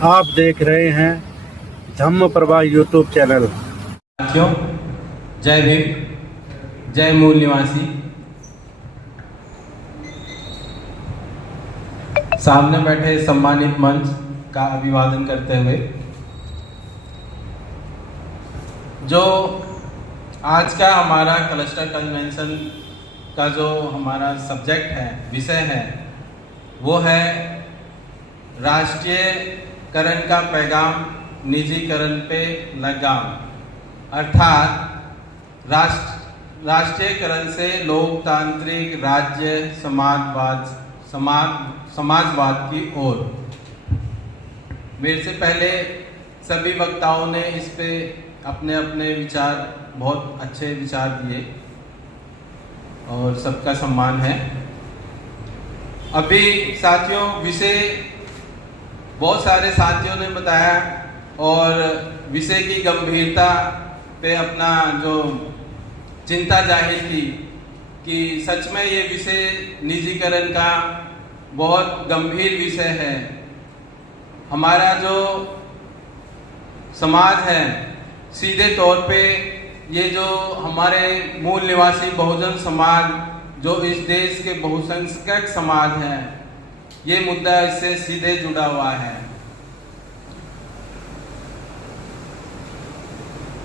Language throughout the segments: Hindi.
आप देख रहे हैं धम्म प्रभा यूट्यूब चैनल। साथियों, जय भीम, जय मूल निवासी। सामने बैठे सम्मानित मंच का अभिवादन करते हुए, जो आज का हमारा क्लस्टर कन्वेंशन का जो हमारा सब्जेक्ट है, विषय है, वो है राष्ट्रीयकरण का पैगाम, निजीकरण पे लगाम। अर्थात राष्ट्रीयकरण से लोकतांत्रिक राज्य समाजवाद की ओर। मेरे से पहले सभी वक्ताओं ने इस पे अपने अपने विचार, बहुत अच्छे विचार दिए और सबका सम्मान है। अभी साथियों, विषय बहुत सारे साथियों ने बताया और विषय की गंभीरता पे अपना जो चिंता जाहिर की कि सच में ये विषय निजीकरण का बहुत गंभीर विषय है। हमारा जो समाज है, सीधे तौर पे ये जो हमारे मूल निवासी बहुजन समाज, जो इस देश के बहुसंख्यक समाज है, ये मुद्दा इससे सीधे जुड़ा हुआ है।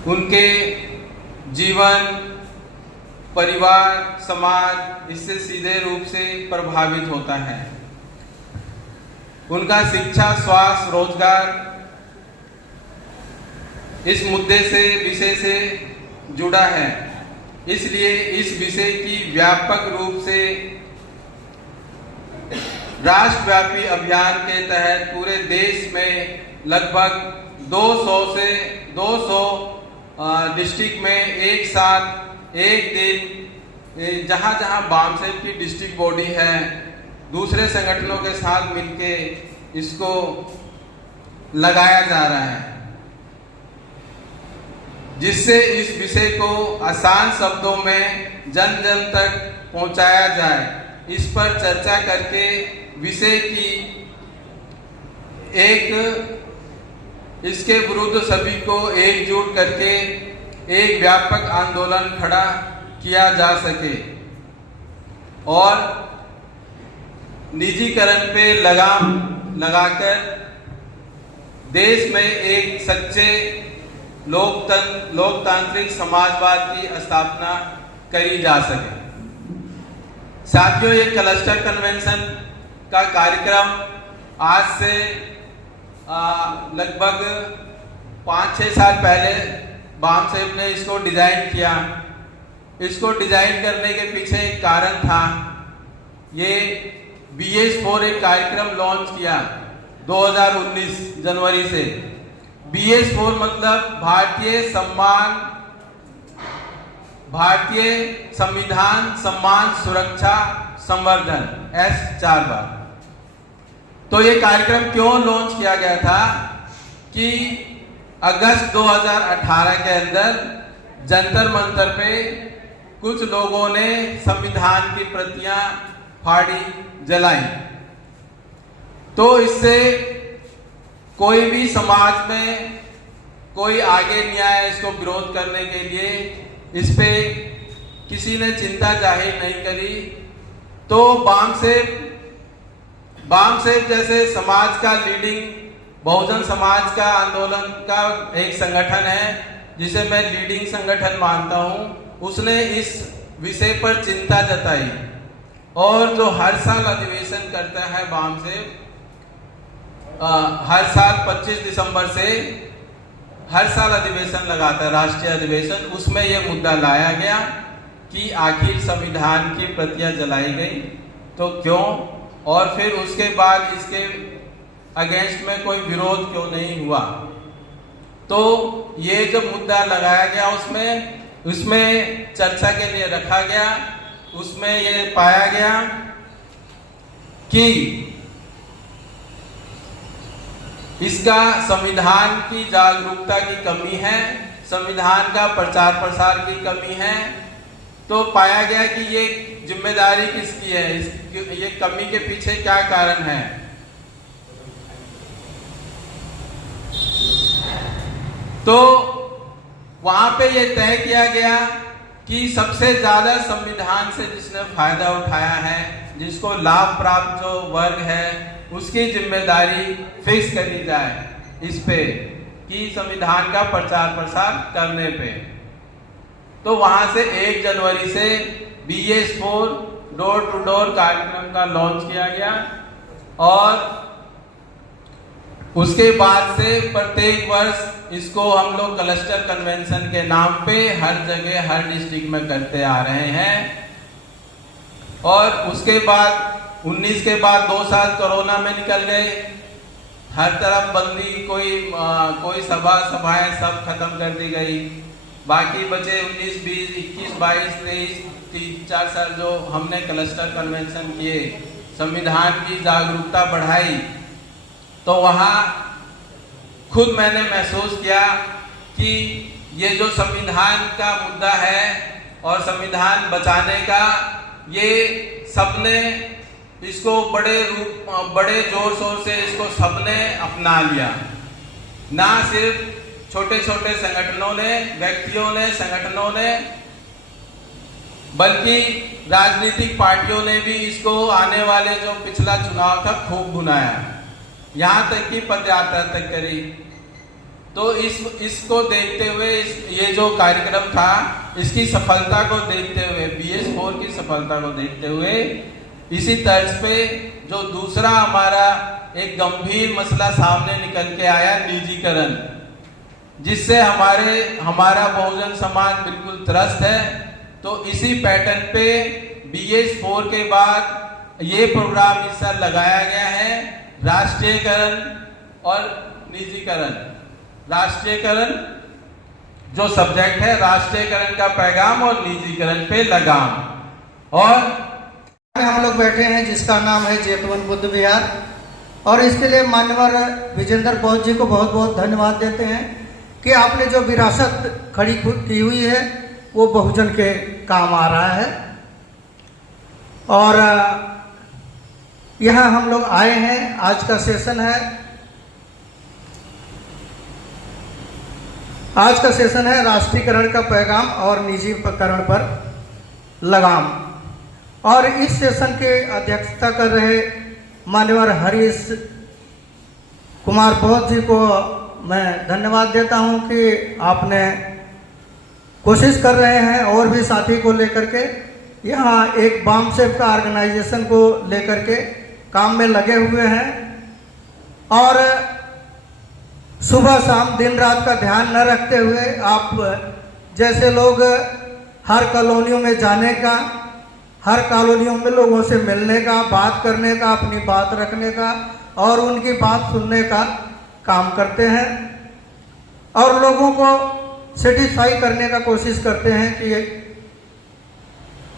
उनके जीवन, परिवार, समाज इससे सीधे रूप से प्रभावित होता है। उनका शिक्षा, स्वास्थ्य, रोजगार इस मुद्दे से, विषय से जुड़ा है। इसलिए इस विषय की व्यापक रूप से राष्ट्रव्यापी अभियान के तहत पूरे देश में लगभग 200 डिस्ट्रिक्ट में एक साथ एक दिन, जहां जहां बामसेव की डिस्ट्रिक्ट बॉडी है, दूसरे संगठनों के साथ मिलके इसको लगाया जा रहा है, जिससे इस विषय को आसान शब्दों में जन जन तक पहुंचाया जाए। इस पर चर्चा करके विषय की इसके विरुद्ध सभी को एकजुट करके एक व्यापक आंदोलन खड़ा किया जा सके और निजीकरण पे लगाम लगाकर देश में एक सच्चे लोकतांत्रिक समाजवाद की स्थापना करी जा सके। साथियों, ये क्लस्टर कन्वेंशन का कार्यक्रम आज से लगभग 5-6 साल पहले बामसेव ने इसको डिजाइन किया। इसको डिजाइन करने के पीछे एक कारण था। ये BS4 एक कार्यक्रम लॉन्च किया 2019 जनवरी से। BS4 मतलब भारतीय संविधान सम्मान सुरक्षा संवर्धन, S4 बार। तो ये कार्यक्रम क्यों लॉन्च किया गया था कि अगस्त 2018 के अंदर जंतर मंतर पे कुछ लोगों ने संविधान की प्रतियां फाड़ी, जलाई। तो इससे कोई भी समाज में कोई आगे नहीं आया इसको विरोध करने के लिए। इस पे किसी ने चिंता जाहिर नहीं करी। तो बामसेव जैसे समाज का लीडिंग, बहुजन समाज का आंदोलन का एक संगठन है, जिसे मैं लीडिंग संगठन मानता हूं, उसने इस विषय पर चिंता जताई और जो हर साल अधिवेशन करता है बामसेव, हर साल 25 दिसंबर से हर साल अधिवेशन लगाता है, राष्ट्रीय अधिवेशन। उसमें यह मुद्दा लाया गया कि आखिर संविधान की प्रतियां जलाई गई तो क्यों, और फिर उसके बाद इसके अगेंस्ट में कोई विरोध क्यों नहीं हुआ। तो ये जो मुद्दा लगाया गया उसमें चर्चा के लिए रखा गया। उसमें ये पाया गया कि इसका संविधान की जागरूकता की कमी है, संविधान का प्रचार प्रसार की कमी है। तो पाया गया कि ये जिम्मेदारी किसकी है, ये कमी के पीछे क्या कारण है। तो वहां पे ये तय किया गया कि सबसे ज्यादा संविधान से जिसने फायदा उठाया है, जिसको लाभ प्राप्त जो वर्ग है, उसकी जिम्मेदारी फिक्स करी जाए इस पे कि संविधान का प्रचार प्रसार करने पे। तो वहां से 1 जनवरी से BS4 डोर टू डोर कार्यक्रम का लॉन्च किया गया और उसके बाद से प्रत्येक वर्ष इसको हम लोग क्लस्टर कन्वेंशन के नाम पे हर जगह हर डिस्ट्रिक्ट में करते आ रहे हैं। और उसके बाद 19 के बाद 2 साल कोरोना में निकल गए, हर तरफ बंदी, कोई सभाएं सब खत्म कर दी गई। बाकी बचे 19, 20, 21, 22, 23, 3-4 साल जो हमने क्लस्टर कन्वेंशन किए, संविधान की जागरूकता बढ़ाई, तो वहाँ खुद मैंने महसूस किया कि ये जो संविधान का मुद्दा है और संविधान बचाने का, ये सबने इसको बड़े जोर शोर से इसको सबने अपना लिया। ना सिर्फ छोटे छोटे संगठनों ने, व्यक्तियों ने, संगठनों ने, बल्कि राजनीतिक पार्टियों ने भी इसको आने वाले जो पिछला चुनाव था खूब भुनाया, यहाँ तक कि पदयात्रा तक करी। तो इसको देखते हुए ये जो कार्यक्रम था, इसकी सफलता को देखते हुए, BS4 की सफलता को देखते हुए, इसी तर्ज पे जो दूसरा हमारा एक गंभीर मसला सामने निकल के आया, निजीकरण, जिससे हमारा बहुजन समाज बिल्कुल त्रस्त है। तो इसी पैटर्न पे BS4 के बाद ये प्रोग्राम इस साल लगाया गया है, राष्ट्रीयकरण और निजीकरण। राष्ट्रीयकरण जो सब्जेक्ट है, राष्ट्रीयकरण का पैगाम और निजीकरण पे लगाम। और हम लोग बैठे हैं जिसका नाम है जेतवन बुद्ध विहार, और इसके लिए माननीय विजेंद्र बोस जी को बहुत बहुत धन्यवाद देते हैं कि आपने जो विरासत खड़ी की हुई है वो बहुजन के काम आ रहा है। और यहाँ हम लोग आए हैं, आज का सेशन है, आज का सेशन है राष्ट्रीयकरण का पैगाम और निजीकरण पर लगाम। और इस सेशन के अध्यक्षता कर रहे माननीय हरीश कुमार बोस जी को मैं धन्यवाद देता हूं कि आपने कोशिश कर रहे हैं और भी साथी को लेकर के यहाँ एक बामसेफ का ऑर्गेनाइजेशन को लेकर के काम में लगे हुए हैं। और सुबह शाम दिन रात का ध्यान न रखते हुए आप जैसे लोग हर कॉलोनियों में जाने का, हर कॉलोनियों में लोगों से मिलने का, बात करने का, अपनी बात रखने का और उनकी बात सुनने का काम करते हैं और लोगों को सेटिस्फाई करने का कोशिश करते हैं कि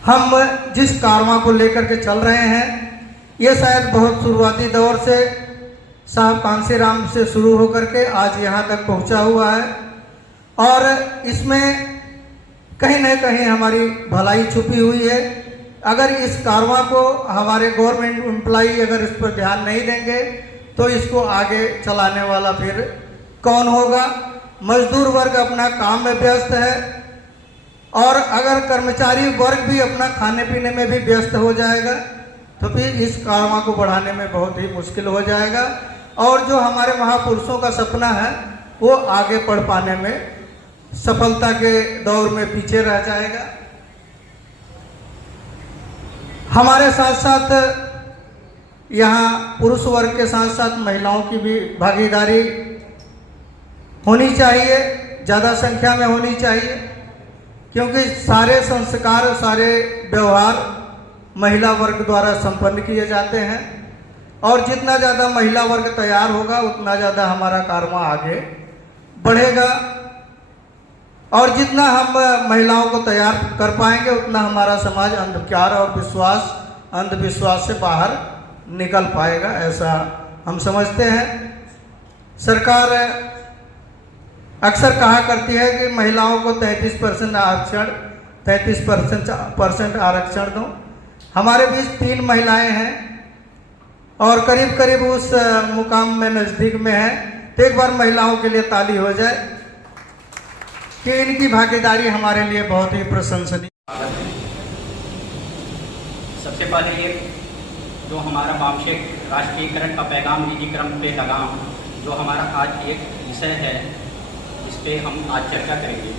हम जिस कारवां को लेकर के चल रहे हैं, ये शायद बहुत शुरुआती दौर से साहब कांसीराम से शुरू होकर के आज यहाँ तक पहुँचा हुआ है। और इसमें कहीं न कहीं हमारी भलाई छुपी हुई है। अगर इस कारवां को हमारे गवर्नमेंट एम्प्लॉई अगर इस पर ध्यान नहीं देंगे तो इसको आगे चलाने वाला फिर कौन होगा। मजदूर वर्ग अपना काम में व्यस्त है और अगर कर्मचारी वर्ग भी अपना खाने पीने में भी व्यस्त हो जाएगा तो फिर इस कारवां को बढ़ाने में बहुत ही मुश्किल हो जाएगा और जो हमारे महापुरुषों का सपना है वो आगे बढ़ पाने में सफलता के दौर में पीछे रह जाएगा। हमारे साथ साथ यहाँ पुरुष वर्ग के साथ साथ महिलाओं की भी भागीदारी होनी चाहिए, ज़्यादा संख्या में होनी चाहिए, क्योंकि सारे संस्कार सारे व्यवहार महिला वर्ग द्वारा संपन्न किए जाते हैं और जितना ज़्यादा महिला वर्ग तैयार होगा उतना ज़्यादा हमारा कारवां आगे बढ़ेगा और जितना हम महिलाओं को तैयार कर पाएंगे उतना हमारा समाज अंधकार और अंधविश्वास से बाहर निकल पाएगा, ऐसा हम समझते हैं। सरकार अक्सर कहा करती है कि महिलाओं को 33% आरक्षण 33% आरक्षण दो। हमारे बीच 3 महिलाएं हैं और करीब करीब उस मुकाम में नज़दीक में है, तो एक बार महिलाओं के लिए ताली हो जाए। कि इनकी भागीदारी हमारे लिए बहुत ही प्रशंसनीय। सबसे पहले ये जो हमारा वामशिक राष्ट्रीयकरण का पैगाम निजीकरण पे लगाम, जो हमारा आज एक विषय है, इस पे हम आज चर्चा करेंगे।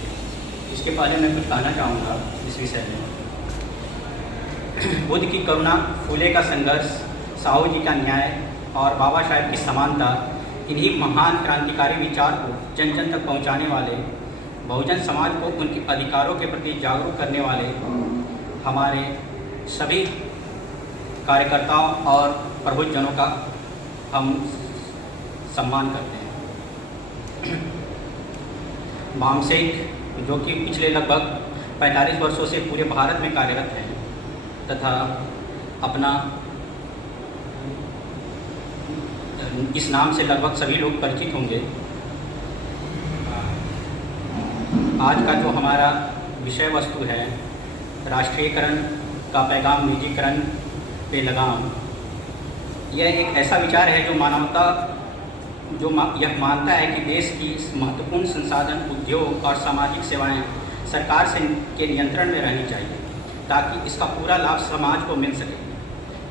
इसके पहले मैं कुछ कहना चाहूँगा इस विषय में। बुद्ध की करुणा, फूले का संघर्ष, साहू जी का न्याय और बाबा साहेब की समानता, इन्हीं महान क्रांतिकारी विचार को जन जन तक पहुँचाने वाले, बहुजन समाज को उनके अधिकारों के प्रति जागरूक करने वाले हमारे सभी कार्यकर्ताओं और प्रबुद्धजनों का हम सम्मान करते हैं। वामसिक जो कि पिछले लगभग 45 वर्षों से पूरे भारत में कार्यरत हैं तथा अपना इस नाम से लगभग सभी लोग परिचित होंगे। आज का जो हमारा विषय वस्तु है, राष्ट्रीयकरण का पैगाम निजीकरण पे लगाम, यह एक ऐसा विचार है जो मानवता यह मानता है कि देश की महत्वपूर्ण संसाधन, उद्योग और सामाजिक सेवाएं सरकार से के नियंत्रण में रहनी चाहिए ताकि इसका पूरा लाभ समाज को मिल सके,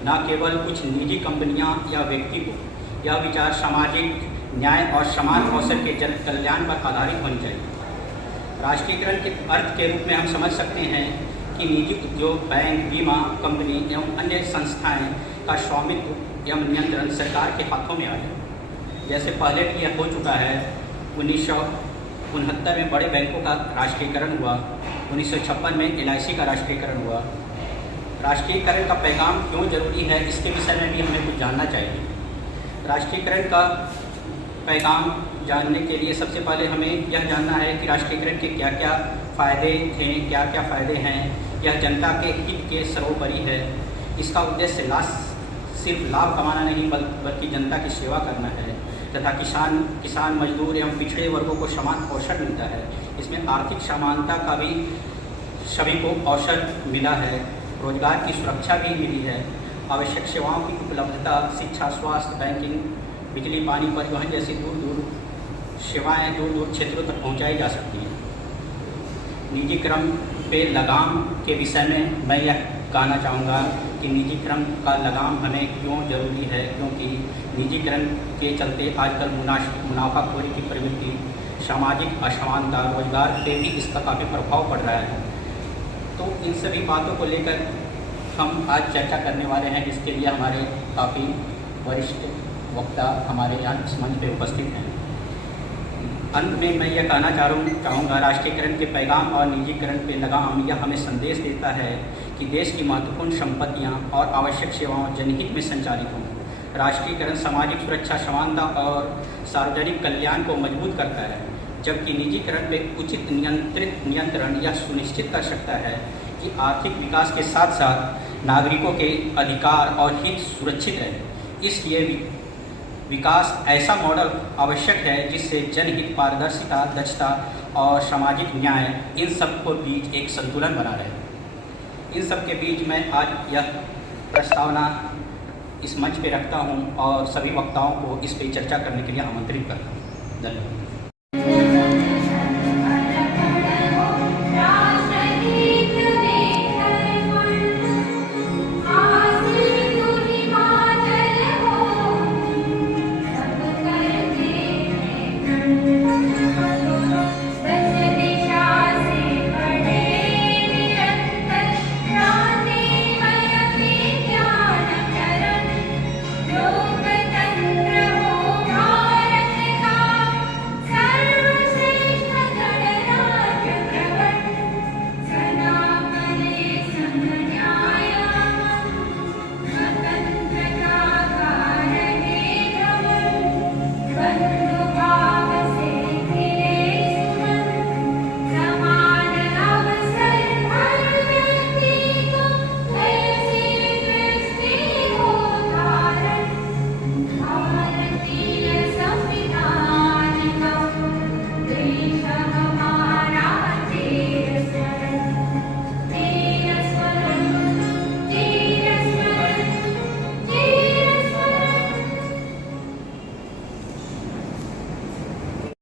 न केवल कुछ निजी कंपनियां या व्यक्ति को। यह विचार सामाजिक न्याय और समान अवसर के जन कल्याण पर आधारित होनी चाहिए। राष्ट्रीयकरण के अर्थ के रूप में हम समझ सकते हैं कि निजी उद्योग, बैंक, बीमा कंपनी एवं अन्य संस्थाएं का स्वामित्व एवं नियंत्रण सरकार के हाथों में आ जाए। जैसे पहले भी यह हो चुका है। 1969 में बड़े बैंकों का राष्ट्रीयकरण हुआ, 1956 में LIC का राष्ट्रीयकरण हुआ। राष्ट्रीयकरण का पैगाम क्यों जरूरी है, इसके विषय में भी हमें कुछ जानना चाहिए। राष्ट्रीयकरण का पैगाम जानने के लिए सबसे पहले हमें यह जानना है कि राष्ट्रीयकरण के क्या क्या फ़ायदे थे, क्या क्या फ़ायदे हैं। यह जनता के हित के सर्वोपरि है। इसका उद्देश्य सिर्फ लाभ कमाना नहीं बल्कि जनता की सेवा करना है तथा किसान, मजदूर एवं पिछड़े वर्गों को समान अवसर मिलता है। इसमें आर्थिक समानता का भी सभी को अवसर मिला है। रोजगार की सुरक्षा भी मिली है। आवश्यक सेवाओं की उपलब्धता, शिक्षा, स्वास्थ्य, बैंकिंग, बिजली, पानी, परिवहन जैसी दूर दूर सेवाएं दूर दूर क्षेत्रों तक पहुंचाई जा सकती हैं। निजीकरण पे लगाम के विषय में मैं यह कहना चाहूँगा कि निजीकरण का लगाम हमें क्यों ज़रूरी है, क्योंकि निजीकरण के चलते आजकल मुनाफाखोरी की प्रवृत्ति, सामाजिक असमानता, रोजगार पे भी इसका काफ़ी प्रभाव पड़ रहा है। तो इन सभी बातों को लेकर हम आज चर्चा करने वाले हैं, जिसके लिए हमारे काफ़ी वरिष्ठ वक्ता हमारे यहाँ इस मंच पे उपस्थित हैं। अंत में मैं यह कहना चाहूँगा, राष्ट्रीयकरण के पैगाम और निजीकरण पे लगाम यह हमें संदेश देता है कि देश की महत्वपूर्ण संपत्तियाँ और आवश्यक सेवाओं जनहित में संचालित हों। राष्ट्रीयकरण सामाजिक सुरक्षा, समानता और सार्वजनिक कल्याण को मजबूत करता है, जबकि निजीकरण पे उचित नियंत्रण यह सुनिश्चित कर सकता है कि आर्थिक विकास के साथ साथ नागरिकों के अधिकार और हित सुरक्षित रहे। इसलिए विकास ऐसा मॉडल आवश्यक है जिससे जनहित, पारदर्शिता, दक्षता और सामाजिक न्याय इन सब को बीच एक संतुलन बना रहे। इन सब के बीच मैं आज यह प्रस्तावना इस मंच पे रखता हूँ और सभी वक्ताओं को इस पे चर्चा करने के लिए आमंत्रित करता हूँ। धन्यवाद।